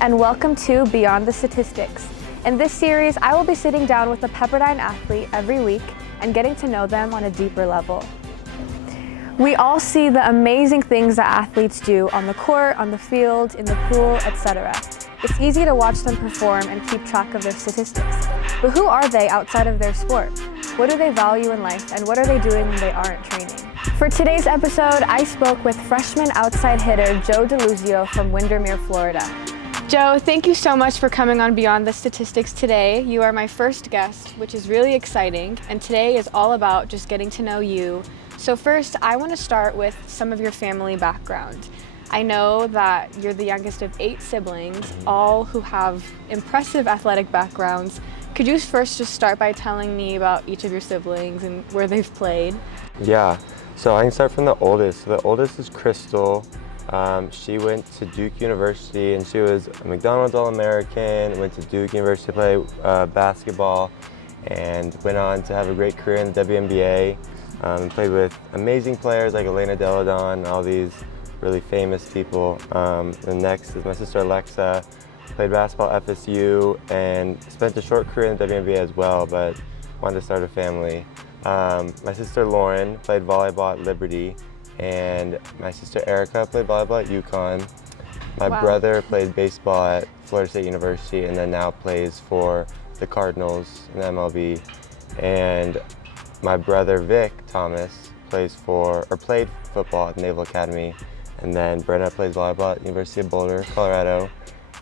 and welcome to Beyond the Statistics. In this series, I will be sitting down with a Pepperdine athlete every week and getting to know them on a deeper level. We all see the amazing things that athletes do on the court, on the field, in the pool, etc. It's easy to watch them perform and keep track of their statistics. But who are they outside of their sport? What do they value in life, and what are they doing when they aren't training? For today's episode, I spoke with freshman outside hitter Joe Deluzio from Windermere, Florida. Joe, thank you so much for coming on Beyond the Statistics today. You are my first guest, which is really exciting, and today is all about just getting to know you. So first, I want to start with some of your family background. I know that you're the youngest of 8 siblings, all who have impressive athletic backgrounds. Could you first just start by telling me about each of your siblings and where they've played? Yeah, so I can start from the oldest. So the oldest is Crystal. She went to Duke University and she was a McDonald's All-American, went to Duke University to play basketball, and went on to have a great career in the WNBA. And played with amazing players like Rianna Dizon, all these really famous people. The next is my sister Alexa, played basketball at FSU and spent a short career in the WNBA as well, but wanted to start a family. My sister Lauren played volleyball at Liberty, and my sister Erica played volleyball at UConn. My brother played baseball at Florida State University and then now plays for the Cardinals in the MLB. And my brother Vic Thomas played football at Naval Academy, and then Brenna plays volleyball at University of Boulder, Colorado,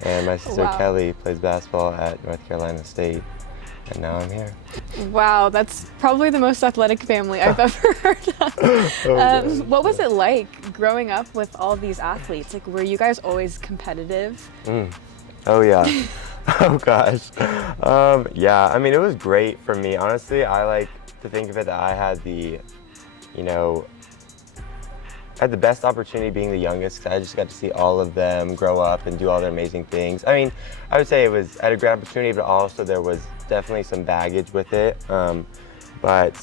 and my sister Kelly plays basketball at North Carolina State, and now I'm here. Wow, that's probably the most athletic family I've ever heard of. What was it like growing up with all these athletes? Like, were you guys always competitive? Oh yeah. Oh gosh. Yeah, I mean, it was great for me. Honestly, I like to think of it that I had the best opportunity being the youngest, because I just got to see all of them grow up and do all their amazing things. I mean, I would say it was at a great opportunity, but also there was definitely some baggage with it. But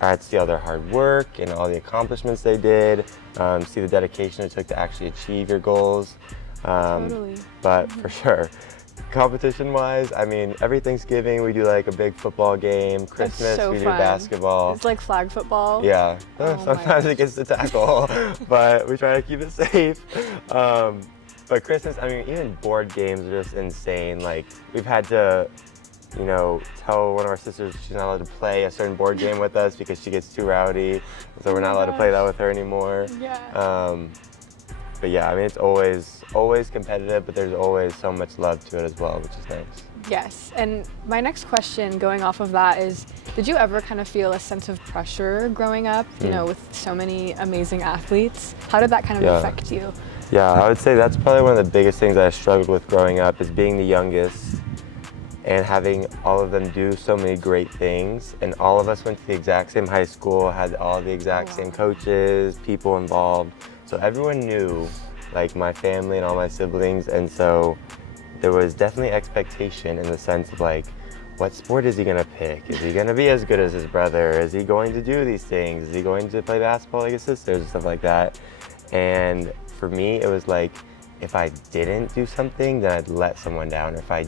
I had to see all their hard work and all the accomplishments they did, see the dedication it took to actually achieve your goals. Totally. But for sure, competition-wise, I mean, every Thanksgiving we do like a big football game. Christmas we do basketball. It's like flag football. Yeah. Sometimes it gets to tackle, but we try to keep it safe. But Christmas, I mean, even board games are just insane. Like, we've had to, tell one of our sisters she's not allowed to play a certain board game with us because she gets too rowdy, so we're not allowed to play that with her anymore. Yeah. But yeah, I mean, it's always competitive, but there's always so much love to it as well, which is nice. Yes, and my next question going off of that is, did you ever kind of feel a sense of pressure growing up, with so many amazing athletes? How did that kind of affect you? Yeah, I would say that's probably one of the biggest things that I struggled with growing up, is being the youngest and having all of them do so many great things. And all of us went to the exact same high school, had all the exact same coaches, people involved. So everyone knew, like, my family and all my siblings, and so there was definitely expectation in the sense of, like, what sport is he gonna pick? Is he gonna be as good as his brother? Is he going to do these things? Is he going to play basketball like his sisters and stuff like that? And for me, it was like, if I didn't do something, then I'd let someone down. If I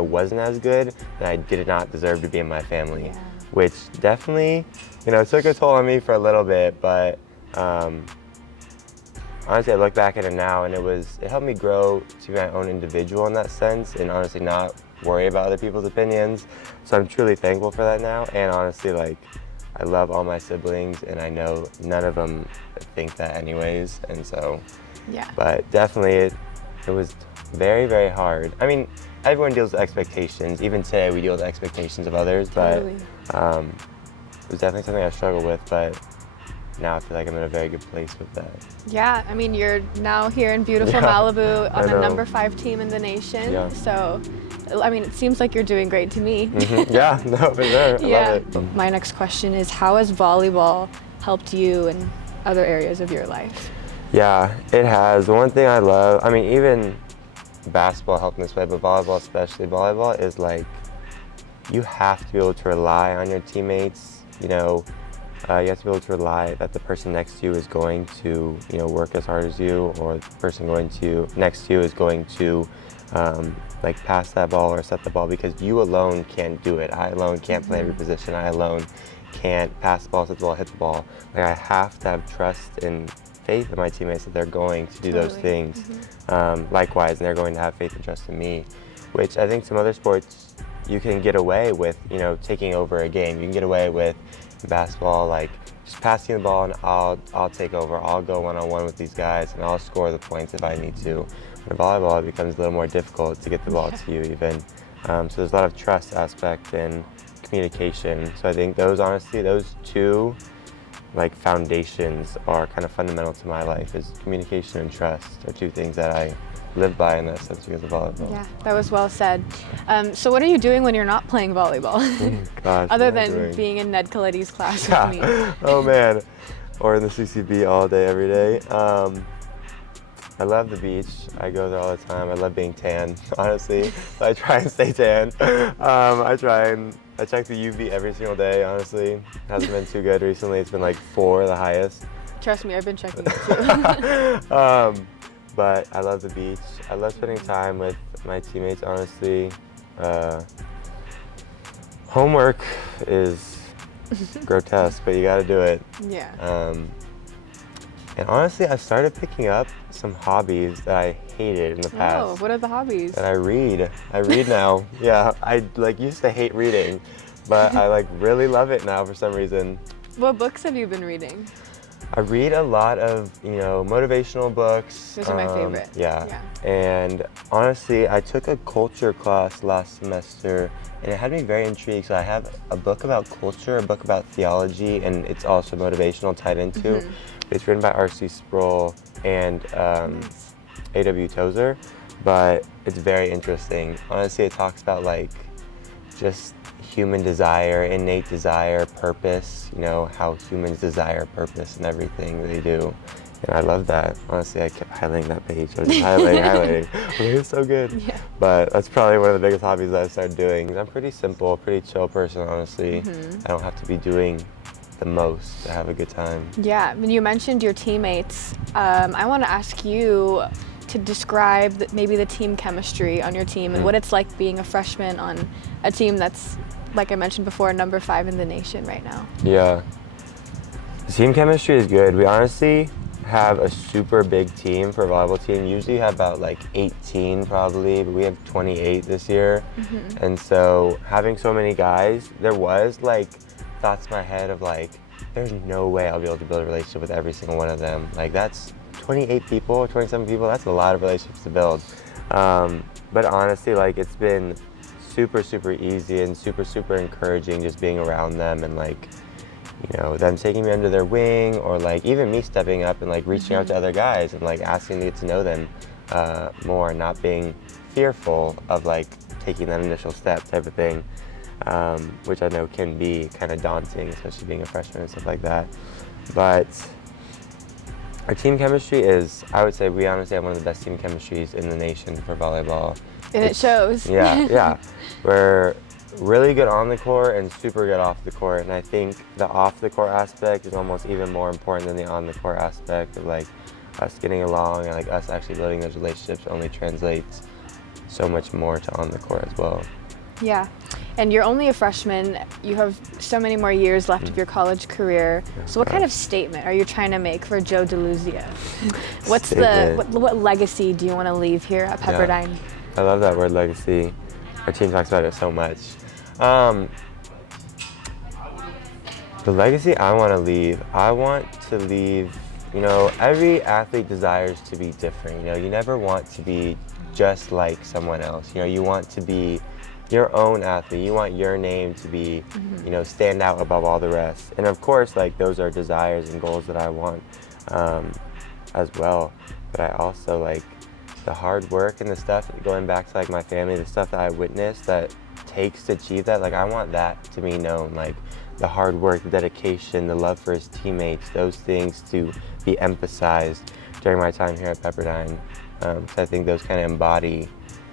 wasn't as good, then I did not deserve to be in my family, which definitely, took a toll on me for a little bit, but honestly, I look back at it now, and it helped me grow to be my own individual in that sense, and honestly not worry about other people's opinions. So I'm truly thankful for that now, and honestly, like, I love all my siblings, and I know none of them think that anyways, and so, but definitely it was very, very hard. I mean, everyone deals with expectations. Even today, we deal with expectations of others, but it was definitely something I struggled with, but now I feel like I'm in a very good place with that. Yeah, I mean, you're now here in beautiful Malibu on a number 5 team in the nation. So, I mean, it seems like you're doing great to me. Yeah, no, for sure. I love it. My next question is, how has volleyball helped you in other areas of your life? Yeah, it has. The one thing I love, I mean, even basketball helped in this way, but volleyball especially, volleyball is like, you have to be able to rely on your teammates, you have to be able to rely that the person next to you is going to, work as hard as you, or the person next to you is going to like pass that ball or set the ball, because you alone can't do it. I alone can't play every position. I alone can't pass the ball, set the ball, hit the ball. Like, I have to have trust and faith in my teammates that they're going to do those things. Likewise, and they're going to have faith and trust in me, which I think some other sports you can get away with, you know, taking over a game. You can get away with basketball, like just passing the ball and I'll take over. I'll go one-on-one with these guys and I'll score the points if I need to. In volleyball, it becomes a little more difficult to get the ball to you even. So there's a lot of trust aspect and communication. So I think those, honestly, those two like foundations are kind of fundamental to my life, is communication and trust are two things that I live by in that sense because of volleyball. Yeah, that was well said. So what are you doing when you're not playing volleyball? Gosh, other than being in Ned Coletti's class with me? Oh man, or in the CCB all day, every day. I love the beach. I go there all the time. I love being tan, honestly. So I try and stay tan. I check the UV every single day, honestly. Hasn't been too good recently. It's been like 4, the highest. Trust me, I've been checking it too. But I love the beach. I love spending time with my teammates, honestly. Homework is grotesque, but you gotta do it. Yeah. And honestly, I started picking up some hobbies that I hated in the past. Oh, what are the hobbies? And I read now. Yeah, I like used to hate reading, but I like really love it now for some reason. What books have you been reading? I read a lot of, you know, motivational books. Those are my favorite. Yeah. And honestly, I took a culture class last semester and it had me very intrigued. So I have a book about culture, a book about theology, and it's also motivational tied into. It's written by R.C. Sproul and A.W. Tozer, but it's very interesting. Honestly, it talks about like just human desire, innate desire, purpose, you know, how humans desire purpose in everything they do. And I love that. Honestly, I kept highlighting that page. I was just highlighting. Okay, it's so good. Yeah. But that's probably one of the biggest hobbies that I've started doing. I'm pretty simple, pretty chill person, honestly. I don't have to be doing the most to have a good time. Yeah, when you mentioned your teammates, I want to ask you to describe maybe the team chemistry on your team and what it's like being a freshman on a team that's, like I mentioned before, number 5 in the nation right now. Yeah, the team chemistry is good. We honestly have a super big team for a volleyball team. Usually have about like 18 probably, but we have 28 this year. And so having so many guys, there was like thoughts in my head of like, there's no way I'll be able to build a relationship with every single one of them. Like, that's 28 people, 27 people, that's a lot of relationships to build. But honestly, like, it's been super, super easy and super, super encouraging just being around them and like, you know, them taking me under their wing, or like even me stepping up and like reaching out to other guys and like asking to get to know them more, not being fearful of like taking that initial step type of thing. Which I know can be kind of daunting, especially being a freshman and stuff like that. But our team chemistry is, I would say, we honestly have one of the best team chemistries in the nation for volleyball. And it shows. Yeah. We're really good on the court and super good off the court. And I think the off the court aspect is almost even more important than the on the court aspect of like us getting along and like us actually building those relationships only translates so much more to on the court as well. Yeah, and you're only a freshman. You have so many more years left of your college career. So what kind of statement are you trying to make for Joe Deluzio? What's what legacy do you want to leave here at Pepperdine? Yeah. I love that word, legacy. Our team talks about it so much. The legacy I want to leave, you know, every athlete desires to be different. You know, you never want to be just like someone else. You know, you want to be your own athlete. You want your name to be, you know, stand out above all the rest. And of course, like, those are desires and goals that I want as well. But I also like the hard work and the stuff, going back to like my family, the stuff that I witnessed that takes to achieve that. Like, I want that to be known, like the hard work, the dedication, the love for his teammates, those things to be emphasized during my time here at Pepperdine. So I think those kind of embody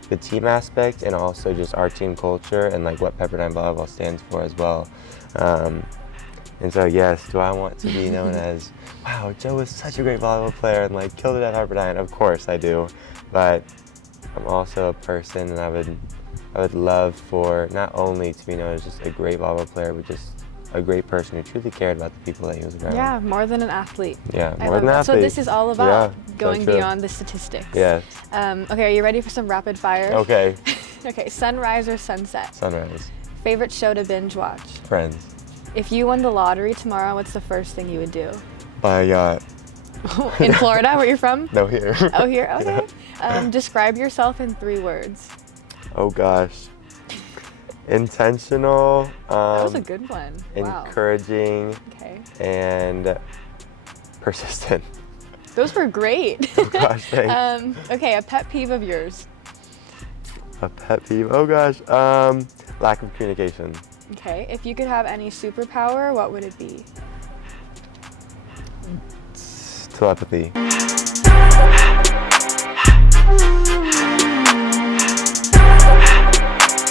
the team aspect and also just our team culture and like what Pepperdine volleyball stands for as well. And so yes, do I want to be known as, wow, Joe was such a great volleyball player and like killed it at Pepperdine? Of course I do, but I'm also a person, and I would love for not only to be known as just a great volleyball player, but just a great person who truly cared about the people that he was around. Yeah, more than an athlete. Yeah, I more love than an that. athlete. So this is all about Yeah, going so true. beyond the statistics. Yes. Okay, are you ready for some rapid fire? Okay. Okay, sunrise or sunset? Sunrise. Favorite show to binge watch? Friends. If you won the lottery tomorrow, what's the first thing you would do? Buy a yacht. In Florida, where you're from? No, here. Oh, here, okay. Describe yourself in 3 words. Oh gosh. Intentional. That was a good one. Wow. Encouraging. Okay. And persistent. Those were great. Oh gosh, thanks. Okay, a pet peeve of yours. A pet peeve. Oh gosh. Lack of communication. Okay, if you could have any superpower, what would it be? Telepathy.